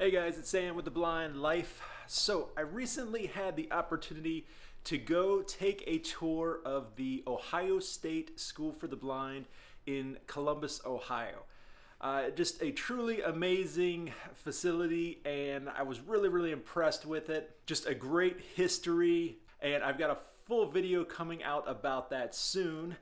Hey guys, it's Sam with The Blind Life. So I recently had the opportunity to go take a tour of the Ohio State School for the Blind in Columbus, Ohio. Just a truly amazing facility, and I was really impressed with it. Just a great history, and I've got a full video coming out about that soon.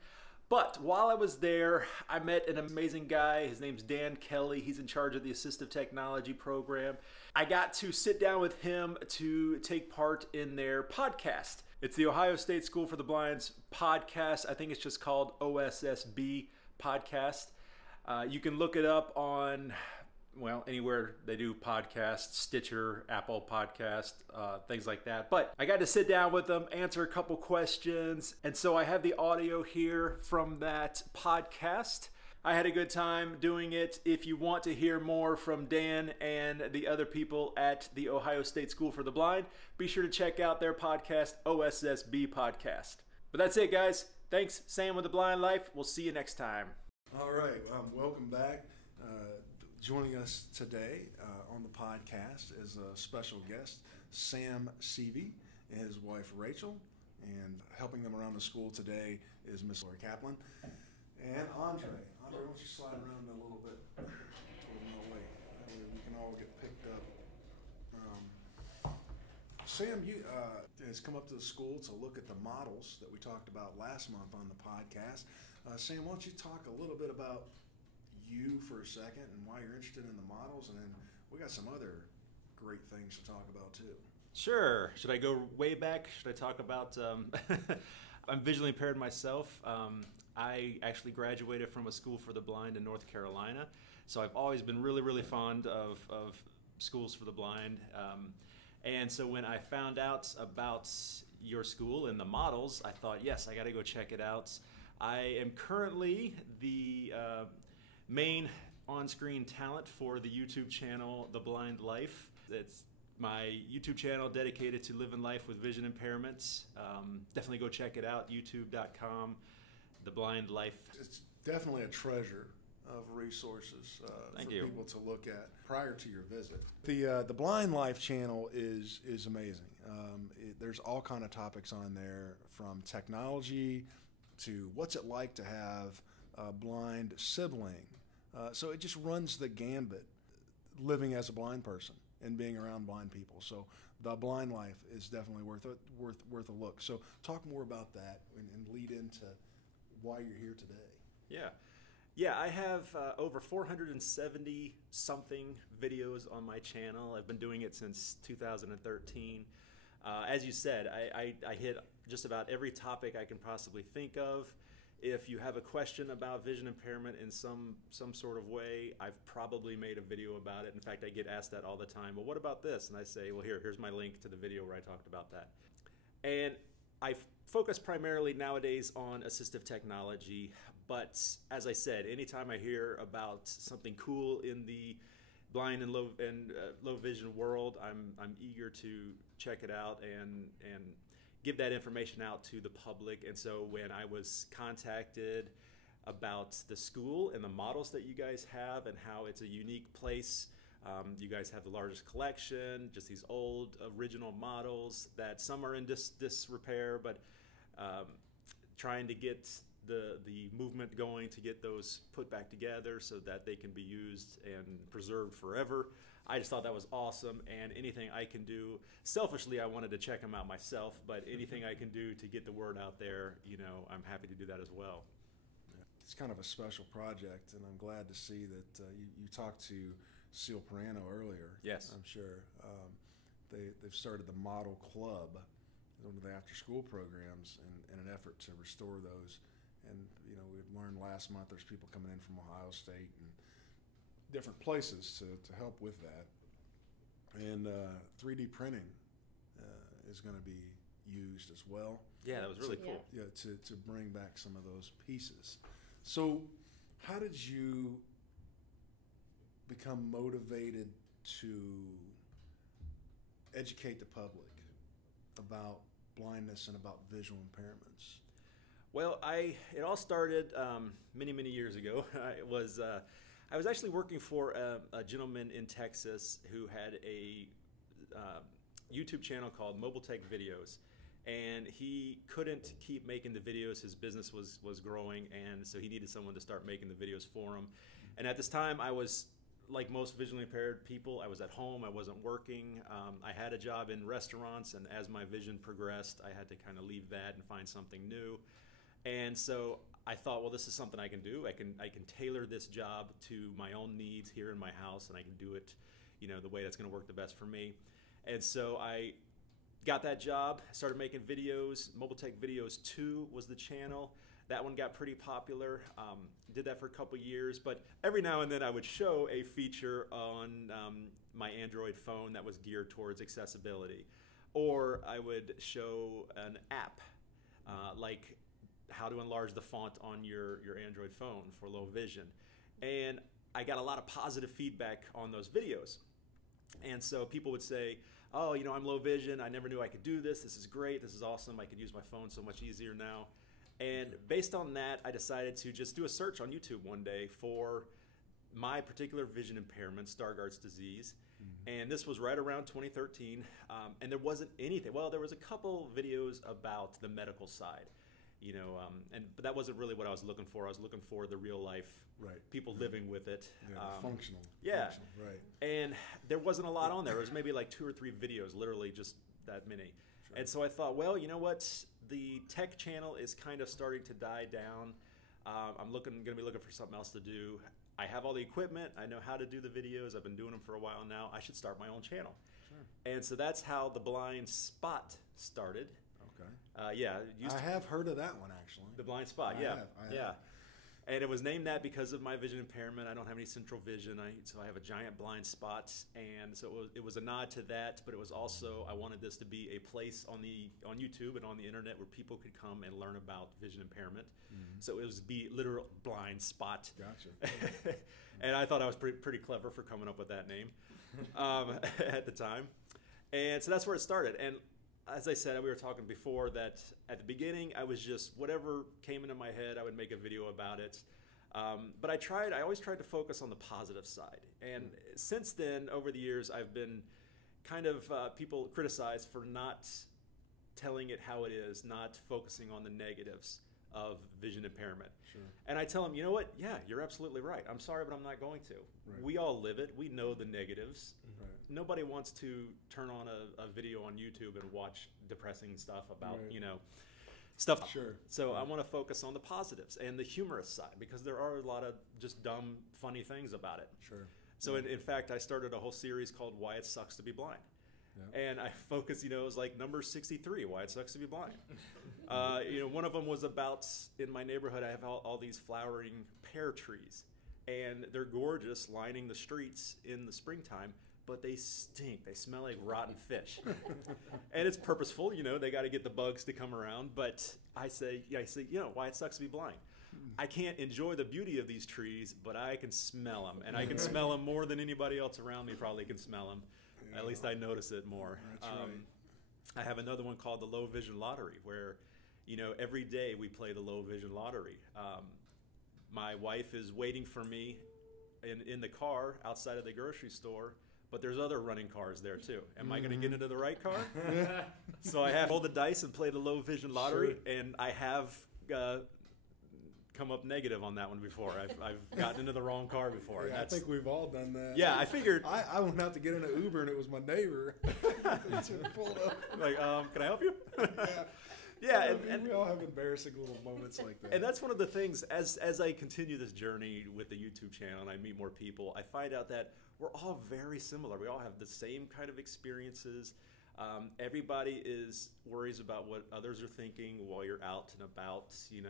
But while I was there, I met an amazing guy. His name's Dan Kelly. He's in charge of the assistive technology program. I got to sit down with him to take part in their podcast. It's the Ohio State School for the Blind's podcast. I think it's just called OSSB podcast. You can look it up on, well, anywhere they do podcasts, Stitcher, Apple Podcast, things like that. But I got to sit down with them, answer a couple questions, and so I have the audio here from that podcast. I had a good time doing it. If you want to hear more from Dan and the other people at the Ohio State School for the Blind, be sure to check out their podcast, OSSB Podcast. But that's it, guys. Thanks, Sam with The Blind Life. We'll see you next time. All right, welcome back. Joining us today on the podcast is a special guest, Sam Seavey, and his wife Rachel, and helping them around the school today is Miss Lori Kaplan and Andre. Andre, why don't you slide around a little bit toward my way? That way we can all get picked up. Sam, you has come up to the school to look at the models that we talked about last month on the podcast. Sam, why don't you talk a little bit about you for a second and why you're interested in the models, and then we got some other great things to talk about too. Sure. Should I go way back? Should I talk about I'm visually impaired myself. I actually graduated from a school for the blind in North Carolina, so I've always been really fond of schools for the blind. And so when I found out about your school and the models, I thought, yes, I got to go check it out. I am currently the main on-screen talent for the YouTube channel, The Blind Life. It's my YouTube channel dedicated to living life with vision impairments. Definitely go check it out, youtube.com, The Blind Life. It's definitely a treasure of resources for people to look at prior to your visit. The Blind Life channel is amazing. There's all kind of topics on there, from technology to what's it like to have a blind sibling. So it just runs the gambit, living as a blind person and being around blind people. So the Blind Life is definitely worth a look. So talk more about that and lead into why you're here today. Yeah, I have over 470 something videos on my channel. I've been doing it since 2013. As you said, I hit just about every topic I can possibly think of. If you have a question about vision impairment in some sort of way, I've probably made a video about it. In fact, I get asked that all the time. Well, what about this? And I say, well, here's my link to the video where I talked about that. And I focus primarily nowadays on assistive technology, but as I said, anytime I hear about something cool in the blind and low vision world, I'm eager to check it out and give that information out to the public. And so when I was contacted about the school and the models that you guys have and how it's a unique place, you guys have the largest collection, just these old original models that some are in disrepair, but trying to get the movement going to get those put back together so that they can be used and preserved forever. I just thought that was awesome, and anything I can do, selfishly I wanted to check them out myself, but anything I can do to get the word out there, I'm happy to do that as well. It's kind of a special project, and I'm glad to see that you talked to Seal Perano earlier. Yes. I'm sure. They've started the Model Club, one of the after-school programs, in an effort to restore those. And, we learned last month there's people coming in from Ohio State and different places to help with that. And 3D printing is going to be used as well. Yeah, that was really cool. Yeah, to bring back some of those pieces. So how did you become motivated to educate the public about blindness and about visual impairments? Well, it all started many years ago. I was actually working for a gentleman in Texas who had a YouTube channel called Mobile Tech Videos, and he couldn't keep making the videos. His business was growing, and so he needed someone to start making the videos for him. And at this time, I was, like most visually impaired people, I was at home, I wasn't working. I had a job in restaurants, and as my vision progressed, I had to kind of leave that and find something new. And so I thought, well, this is something I can do. I can tailor this job to my own needs here in my house, and I can do it, the way that's going to work the best for me. And so I got that job, started making videos. Mobile Tech Videos 2 was the channel. That one got pretty popular. Did that for a couple years, but every now and then I would show a feature on my Android phone that was geared towards accessibility. Or I would show an app, like how to enlarge the font on your Android phone for low vision. And I got a lot of positive feedback on those videos. And so people would say, oh, I'm low vision, I never knew I could do this, this is great, this is awesome, I could use my phone so much easier now. And based on that, I decided to just do a search on YouTube one day for my particular vision impairment, Stargardt's disease. Mm-hmm. And this was right around 2013, and there wasn't anything. Well, there was a couple videos about the medical side, but that wasn't really what I was looking for. I was looking for the real life people living with it. Yeah, functional. Yeah. Functional, right. And there wasn't a lot on there. It was maybe like 2 or 3 videos, literally just that many. Sure. And so I thought, well, you know what? The tech channel is kind of starting to die down. I'm going to be looking for something else to do. I have all the equipment. I know how to do the videos. I've been doing them for a while now. I should start my own channel. Sure. And so that's how The Blind Spot started. Okay. I have heard of that one, actually. The Blind Spot, I have. And it was named that because of my vision impairment. I don't have any central vision, so I have a giant blind spot. And so it was a nod to that, but it was also, I wanted this to be a place on YouTube and on the internet where people could come and learn about vision impairment. Mm-hmm. So it was be literal blind spot. Gotcha. And I thought I was pretty clever for coming up with that name at the time. And so that's where it started. And as I said, we were talking before that at the beginning, I was just whatever came into my head, I would make a video about it. But I always tried to focus on the positive side. And since then, over the years, I've been kind of people criticized for not telling it how it is, not focusing on the negatives of vision impairment. Sure. And I tell them, you know what? Yeah, you're absolutely right. I'm sorry, but I'm not going to. Right. We all live it. We know the negatives. Right. Nobody wants to turn on a video on YouTube and watch depressing stuff about, stuff. Sure. So I want to focus on the positives and the humorous side because there are a lot of just dumb, funny things about it. Sure. So in fact, I started a whole series called Why It Sucks to Be Blind. Yeah. And I focus, it was like number 63, Why It Sucks to Be Blind. One of them was about, in my neighborhood, I have all these flowering pear trees. And they're gorgeous, lining the streets in the springtime, but they stink. They smell like rotten fish. And it's purposeful, they got to get the bugs to come around. But I say, Why It Sucks to Be Blind. I can't enjoy the beauty of these trees, but I can smell them. And I can smell them more than anybody else around me probably can smell them. Yeah. At least I notice it more. That's right. I have another one called the Low Vision Lottery where, every day we play the Low Vision Lottery. My wife is waiting for me in the car outside of the grocery store, but there's other running cars there too. Am I going to get into the right car? So I have to roll the dice and play the Low Vision Lottery, sure. And I have come up negative on that one before. I've gotten into the wrong car before. Yeah, I think we've all done that. Yeah, I figured. I went out to get in an Uber and it was my neighbor. Pulled up. Like, can I help you? Yeah, and we all have embarrassing little moments like that. And that's one of the things, as I continue this journey with the YouTube channel and I meet more people, I find out that we're all very similar. We all have the same kind of experiences. Everybody worries about what others are thinking while you're out and about. You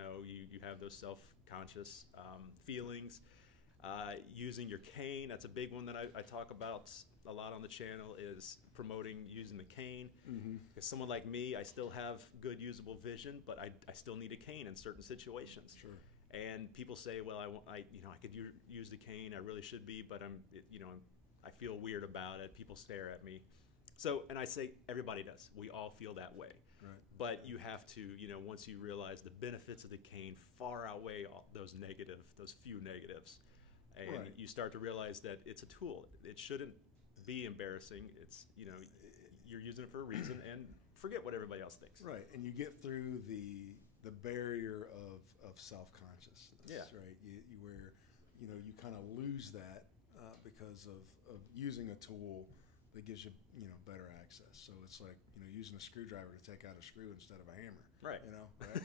have those self-conscious feelings. Using your cane, that's a big one that I talk about a lot on the channel, is promoting using the cane. Mm-hmm. Because someone like me, I still have good usable vision, but I still need a cane in certain situations. Sure. And people say, well, I could use the cane, I really should be, but I feel weird about it. People stare at me. So, and I say everybody does. We all feel that way. Right. But you have to, once you realize the benefits of the cane far outweigh those few negatives. and you start to realize that it's a tool. It shouldn't be embarrassing. It's, you're using it for a reason, and forget what everybody else thinks. Right, and you get through the barrier of self-consciousness. Yeah. Right. Where you kind of lose that because of using a tool that gives you better access. So it's like using a screwdriver to take out a screw instead of a hammer. Right. Right?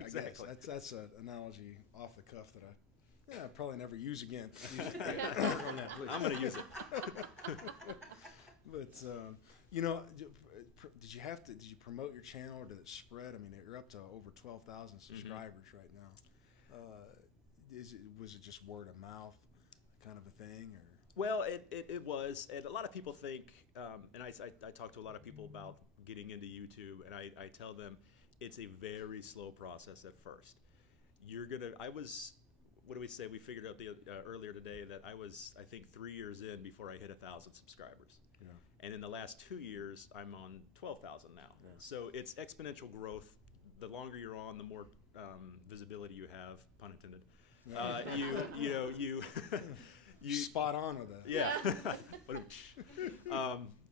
Exactly. I guess that's an analogy off the cuff that I probably never use again. I'm going to use it. But did you promote your channel, or did it spread? I mean, you're up to over 12,000 subscribers right now. Was it just word of mouth kind of a thing, or? Well, it was, and a lot of people think, and I talk to a lot of people about getting into YouTube, and I tell them it's a very slow process at first. What do we say? We figured out earlier today that I was, I think, 3 years in before I hit 1,000 subscribers. Yeah. And in the last 2 years, I'm on 12,000 now. Yeah. So it's exponential growth. The longer you're on, the more visibility you have, pun intended. You spot on with that. Yeah.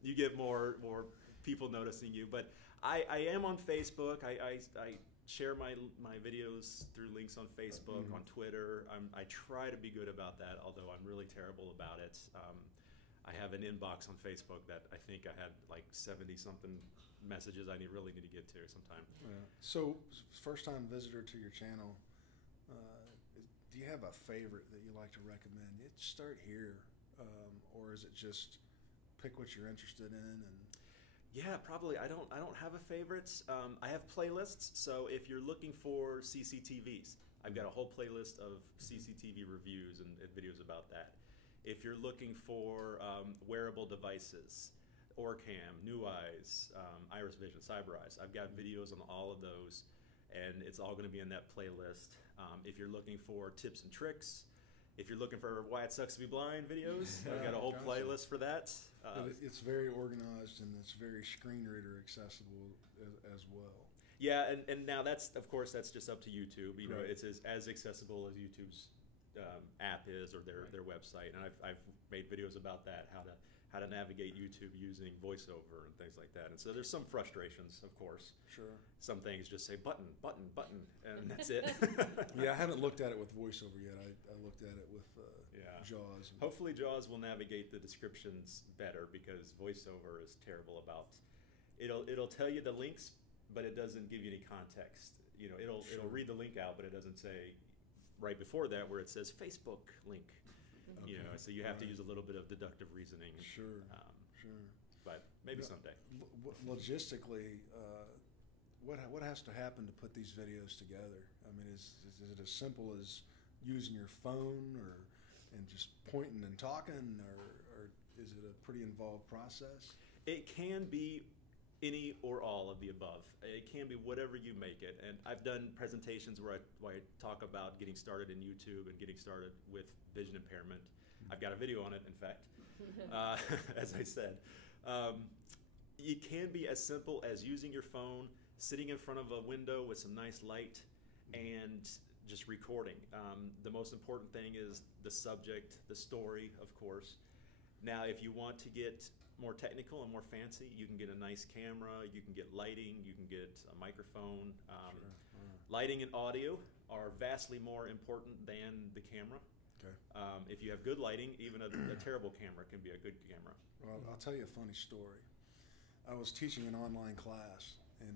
You get more people noticing you. But I am on Facebook. I share my videos through links on Facebook, on Twitter. I try to be good about that, although I'm really terrible about it. I have an inbox on Facebook that I think I had like 70-something messages I really need to get to sometime. Yeah. So, first-time visitor to your channel, do you have a favorite that you like to recommend? Start here, or is it just pick what you're interested in? And yeah, probably. I don't have a favorite. I have playlists. So if you're looking for CCTVs, I've got a whole playlist of CCTV reviews and videos about that. If you're looking for wearable devices, Orcam, New Eyes, Iris Vision, Cyber Eyes, I've got videos on all of those, and it's all going to be in that playlist. If you're looking for tips and tricks, if you're looking for why it sucks to be blind videos, I've got a whole playlist for that. It's very organized, and it's very screen reader accessible as well. Yeah, and now that's just up to YouTube. It's as accessible as YouTube's app is, or their website. And I've made videos about that, how to navigate YouTube using voiceover and things like that. And so there's some frustrations, of course. Sure. Some things just say button, and that's it. Yeah, I haven't looked at it with voiceover yet. I looked at it with JAWS. Hopefully JAWS will navigate the descriptions better, because voiceover is terrible about. It'll tell you the links, but it doesn't give you any context. It'll read the link out, but it doesn't say right before that where it says Facebook link. Okay. So you have to use a little bit of deductive reasoning. Sure. But maybe someday. Logistically, what has to happen to put these videos together? I mean, is it as simple as using your phone and just pointing and talking, or is it a pretty involved process? It can be any or all of the above. It can be whatever you make it. And I've done presentations where I talk about getting started in YouTube and getting started with vision impairment. I've got a video on it, in fact, as I said. It can be as simple as using your phone, sitting in front of a window with some nice light, and just recording. The most important thing is the subject, the story, of course. Now, if you want to get more technical and more fancy, you can get a nice camera, you can get lighting, you can get a microphone. Lighting and audio are vastly more important than the camera. Okay. If you have good lighting, even a terrible camera can be a good camera. Well, I'll tell you a funny story. I was teaching an online class, and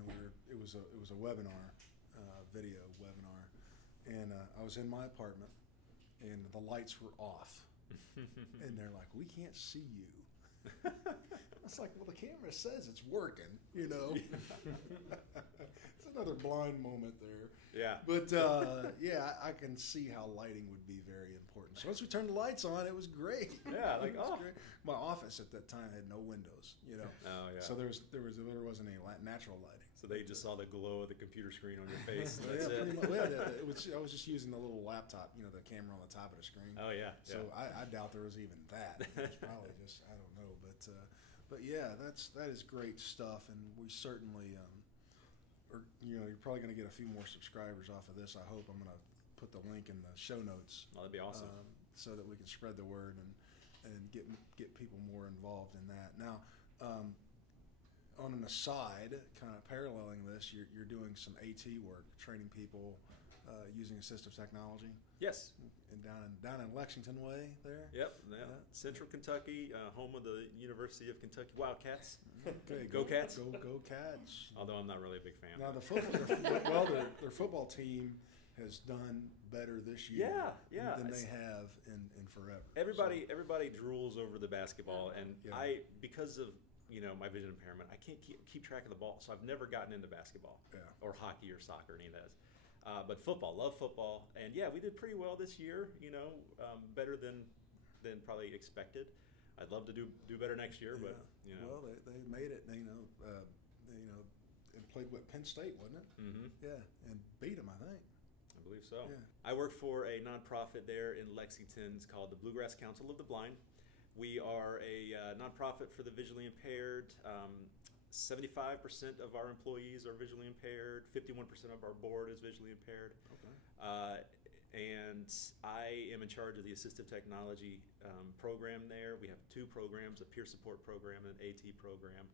it was a webinar, video webinar, and I was in my apartment, and the lights were off, and they're like, "We can't see you." It's like, well, the camera says it's working, It's another blind moment there. Yeah. But I can see how lighting would be very important. So once we turned the lights on, it was great. Yeah, Great. My office at that time had no windows, Oh yeah. So there wasn't any natural lighting. So they just saw the glow of the computer screen on your face. That's it. Pretty much. I was just using the little laptop, the camera on the top of the screen. Oh yeah. So I doubt there was even that. It was probably just, I don't know, but yeah, that is great stuff, and we certainly, you're probably going to get a few more subscribers off of this. I hope. I'm going to put the link in the show notes. Oh, that'd be awesome. so that we can spread the word and get people more involved in that. Now, on an aside, kind of paralleling this, you're doing some AT work, training people using assistive technology. Yes. And down in Lexington way there. Yep. Yeah. Central Kentucky, home of the University of Kentucky Wildcats. Okay. Go Cats. Go Cats. Although I'm not really a big fan. Now their football team has done better this year than they have in forever. Everybody drools over the basketball, and Yeah. because of my vision impairment, I can't keep track of the ball, so I've never gotten into basketball or hockey or soccer or any of those. But football, love football, and we did pretty well this year. Better than probably expected. I'd love to do better next year, but Well, they made it. And played with Penn State, wasn't it? Mm-hmm. Yeah, and beat them, I think. I believe so. Yeah. I work for a nonprofit there in Lexington. It's called the Bluegrass Council of the Blind. We are a nonprofit for the visually impaired. 75% of our employees are visually impaired. 51% of our board is visually impaired. Okay. And I am in charge of the assistive technology program there. We have 2 programs, a peer support program and an AT program.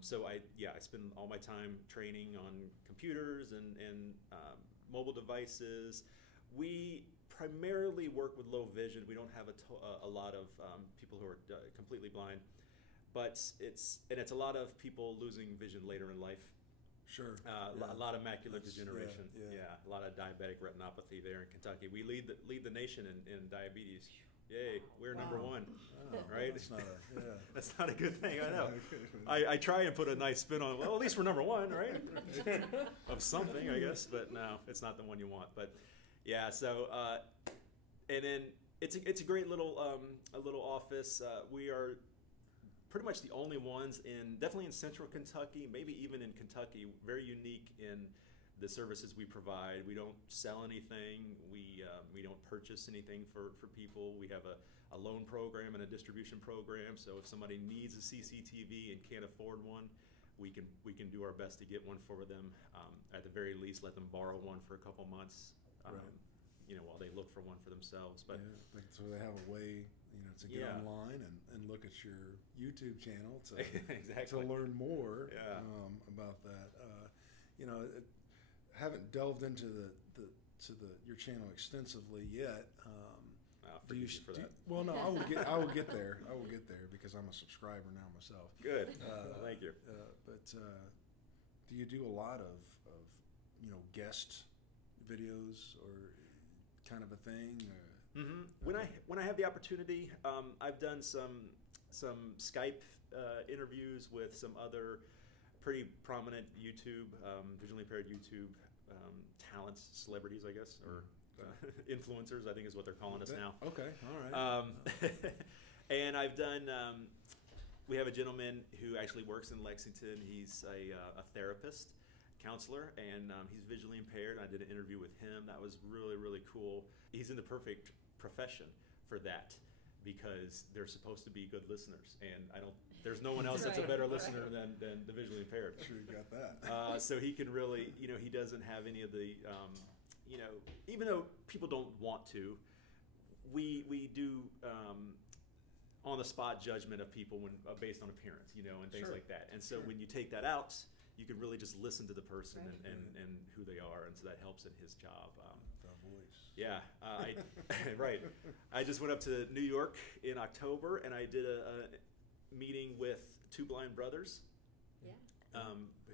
So I spend all my time training on computers and mobile devices. We primarily work with low vision. We don't have a lot of people who are completely blind, but it's a lot of people losing vision later in life. Sure. A lot of macular degeneration. Yeah. A lot of diabetic retinopathy there in Kentucky. We lead the nation in diabetes. Yay, we're number 1. Oh, right? That's not a good thing. I know. I try and put a nice spin on it. Well, at least we're number 1, right? Of something, I guess. But no, it's not the one you want. But yeah. So and then it's a great little office. We are pretty much the only ones definitely in Central Kentucky, maybe even in Kentucky. Very unique in the services we provide. We don't sell anything. We don't purchase anything for people. We have a loan program and a distribution program. So if somebody needs a CCTV and can't afford one, we can do our best to get one for them. At the very least, let them borrow one for a couple months. While they look for one for themselves. But so they have a way, to get online and look at your YouTube channel to exactly. to learn more about that. Haven't delved into your channel extensively yet. Forgive you for that. Well, no, I will get there. I will get there because I'm a subscriber now myself. Good. Thank you. But do you do a lot of guest videos or kind of a thing? Mm-hmm. When I have the opportunity, I've done some Skype interviews with some other pretty prominent YouTube, visually impaired YouTube talents, celebrities, I guess, or influencers, I think is what they're calling us now. Okay, all right. And I've done. We have a gentleman who actually works in Lexington. He's a therapist, counselor, and he's visually impaired. I did an interview with him. That was really, really cool. He's in the perfect profession for that because they're supposed to be good listeners, and there's no one else that's a better listener than the visually impaired. Sure, you got that. So he can really, he doesn't have any of the, even though people don't want to, we do on the spot judgment of people based on appearance, and things like that. And so when you take that out, you can really just listen to the person and who they are, and so that helps in his job. The voice. Yeah, right. I just went up to New York in October, and I did a meeting with 2 blind brothers. Yeah.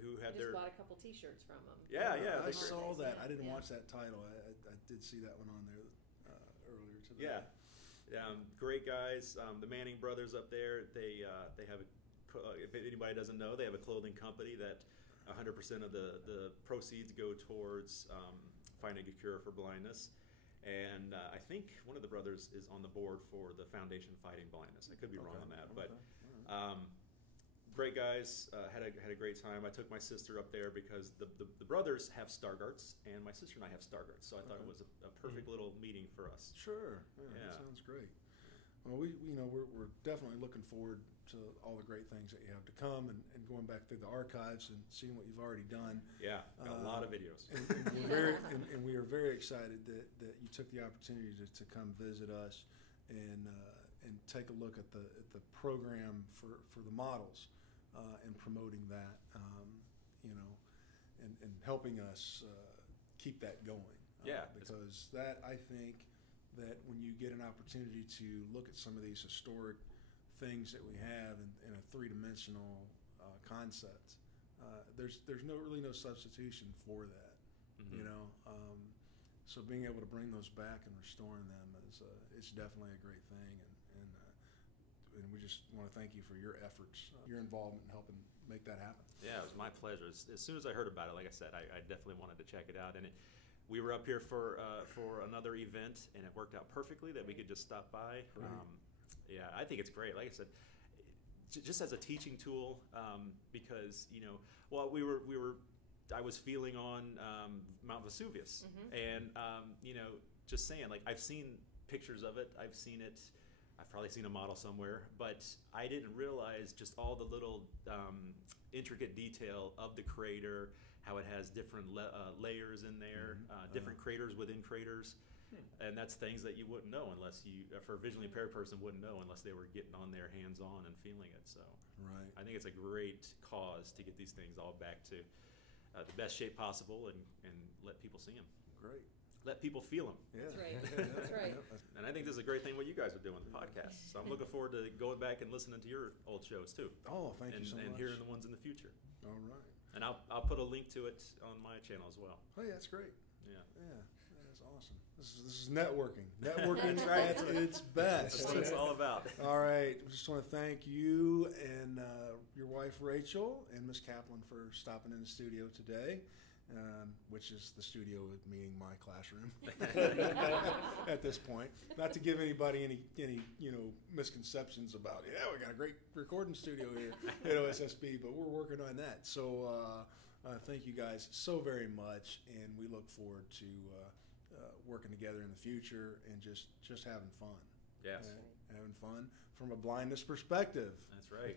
Who had I just bought a couple T-shirts from them. Yeah. I saw that. I didn't watch that title. I did see that one on there earlier today. Yeah. Great guys. The Manning brothers up there. They have if anybody doesn't know, they have a clothing company that 100% of the proceeds go towards finding a cure for blindness. And I think one of the brothers is on the board for the Foundation Fighting Blindness. I could be wrong on that, but great guys. Had a great time. I took my sister up there because the brothers have Stargardts, and my sister and I have Stargardts. So I thought it was a perfect little meeting for us. Sure. Yeah. That sounds great. Well, we're definitely looking forward to all the great things that you have to come, and going back through the archives and seeing what you've already done. Yeah, got a lot of videos. And we are very excited that you took the opportunity to come visit us and take a look at the program for the models and promoting that, and helping us keep that going. Yeah, because that, I think, that when you get an opportunity to look at some of these historic things that we have in a three-dimensional concept, there's really no substitution for that. So being able to bring those back and restoring them it's definitely a great thing, and we just want to thank you for your efforts, your involvement in helping make that happen. Yeah, it was my pleasure. As soon as I heard about it, like I said, I definitely wanted to check it out, and we were up here for another event, and it worked out perfectly that we could just stop by. Yeah, I think it's great. Like I said, just as a teaching tool, because I was feeling on Mount Vesuvius, and just saying, like, I've seen pictures of it, I've probably seen a model somewhere, but I didn't realize just all the little intricate detail of the crater, how it has different layers in there, different craters within craters. And that's things that you wouldn't know for a visually impaired person, wouldn't know unless they were getting on there hands-on and feeling it. So I think it's a great cause to get these things all back to the best shape possible and let people see them. Great. Let people feel them. Yeah. That's right. That's right. And I think this is a great thing what you guys are doing with the podcast. So I'm looking forward to going back and listening to your old shows too. Oh, thank you so much. And hearing the ones in the future. All right. And I'll put a link to it on my channel as well. Oh, yeah, that's great. Yeah. Yeah, that's awesome. This is networking. Networking at its best. That's what it's all about. All right. I just want to thank you and your wife, Rachel, and Miss Kaplan for stopping in the studio today, which is the studio meaning my classroom at this point. Not to give anybody any misconceptions about, we got a great recording studio here at OSSB, but we're working on that. So thank you guys so very much, and we look forward to working together in the future and just having fun. Yes. Having fun from a blindness perspective. That's right.